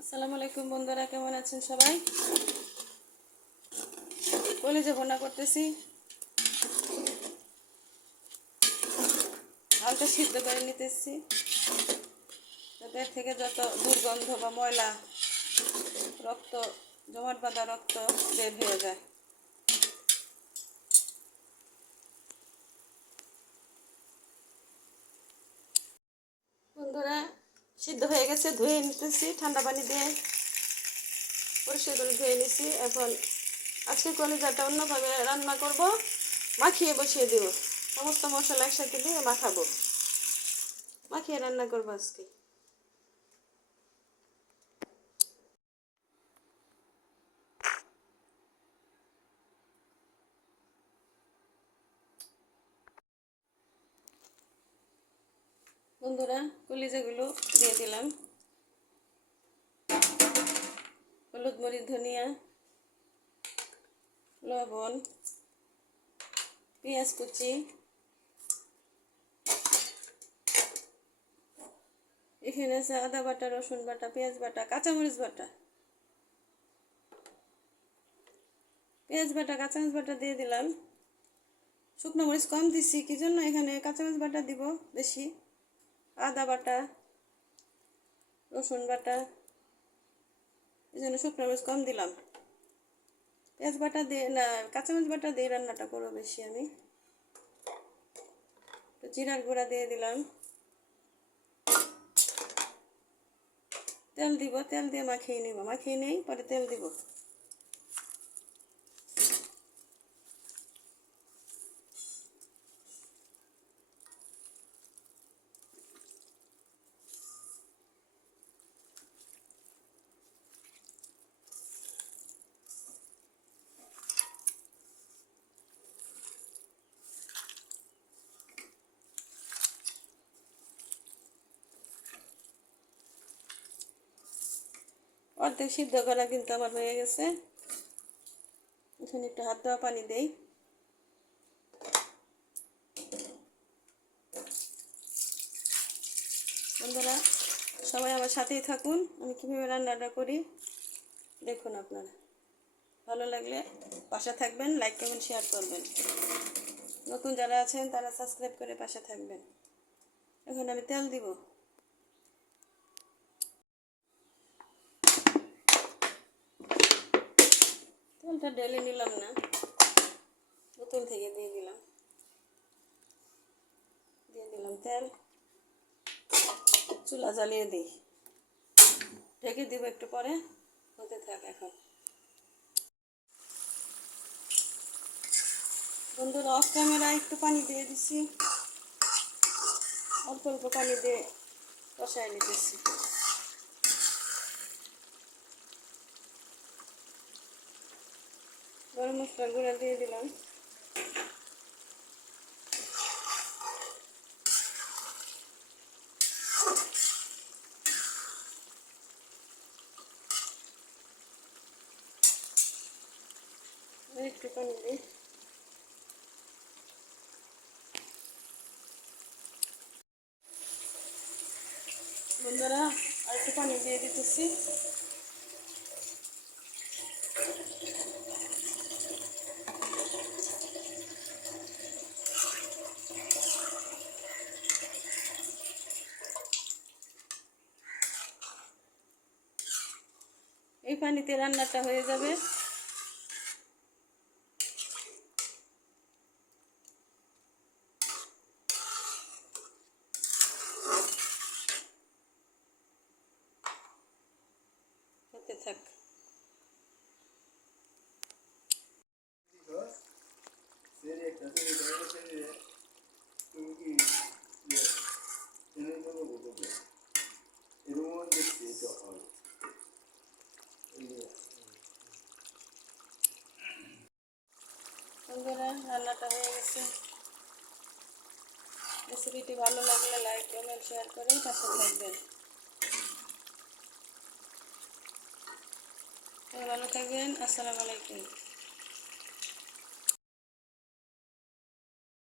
আসসালামু আলাইকুম বন্ধুরা, কেমন আছেন সবাই? কলিজা ভুনা করতেছি। হালকা সিদ্ধ করে নিতেছি যাতে এর থেকে যত দুর্গন্ধ বা ময়লা, রক্ত, জমাট বাঁধা রক্ত বের হয়ে যায়। বন্ধুরা, সিদ্ধ হয়ে গেছে, ধুয়ে নিতেছি ঠান্ডা পানি দিয়ে, পরিষ্কার করে ধুয়ে নিছি। এখন আজকে কলিজাটা অন্যভাবে রান্না করব, মাখিয়ে বসিয়ে দেব। সমস্ত মশলা একসাথে দিয়ে মাখাবো, মাখিয়ে রান্না করবো আজকে। বন্ধুরা, কলিজাগুলো দিয়ে দিলাম, হলুদ, মরিচ, ধনিয়া, লবণ, পেঁয়াজ কুচি, এখানে আছে আদা বাটা, রসুন বাটা, পেঁয়াজ বাটা, কাঁচামরিচ বাটা, কাঁচামরিচ বাটা দিয়ে দিলাম। শুকনো মরিচ কম দিছি, কি জন্য এখানে কাঁচামরিচ বাটা দিব বেশি। আদা বাটা, রসুন বাটা, এই জন্য শুকনো মরিচ কম দিলাম। পেঁয়াজ বাটা দিয়ে না, কাঁচামরিচ বাটা দিয়ে রান্নাটা করবো বেশি আমি। জিরার গুঁড়া দিয়ে দিলাম, তেল দিব, তেল দিয়ে মাখিয়ে নিব, মাখিয়ে নেই পরে তেল দিব। অর্ধেক সিদ্ধ করা কিন্তু আমার হয়ে গেছে। এখানে একটু হাত ধোয়া পানি দেই। বন্ধুরা, সবাই আমার সাথেই থাকুন, আমি কীভাবে রান্নাটা করি দেখুন। আপনারা ভালো লাগলে পাশে থাকবেন, লাইক কমেন্ট শেয়ার করবেন। নতুন যারা আছেন তারা সাবস্ক্রাইব করে পাশে থাকবেন। এখন আমি তেল দিব। তেলটা ঢেলে নিলাম না, বোতল থেকে দিয়ে দিলাম তেল। চুলা জ্বালিয়ে দিই, ঢেকে দিব, একটু পরে হতে থাক। এখন বন্ধুরা, অফ ক্যামেরা একটু পানি দিয়ে দিছি, অল্প অল্প পানি দিয়ে কষায় নিতেছি। গরম মশলার গুঁড়া দিয়ে দিলাম, একটু পানি দিই। বন্ধুরা, আর একটু পানি দিয়ে দিতেছি। এই পানিতে রান্নাটা হয়ে যাবে। হতে থাক। বন্ধুরা, রান্নাটা হয়ে গেছে। রেসিপিটি ভালো লাগলে লাইক কমেন্ট শেয়ার করে পাশে থাকবেন। ভালো থাকবেন। আসসালামু আলাইকুম।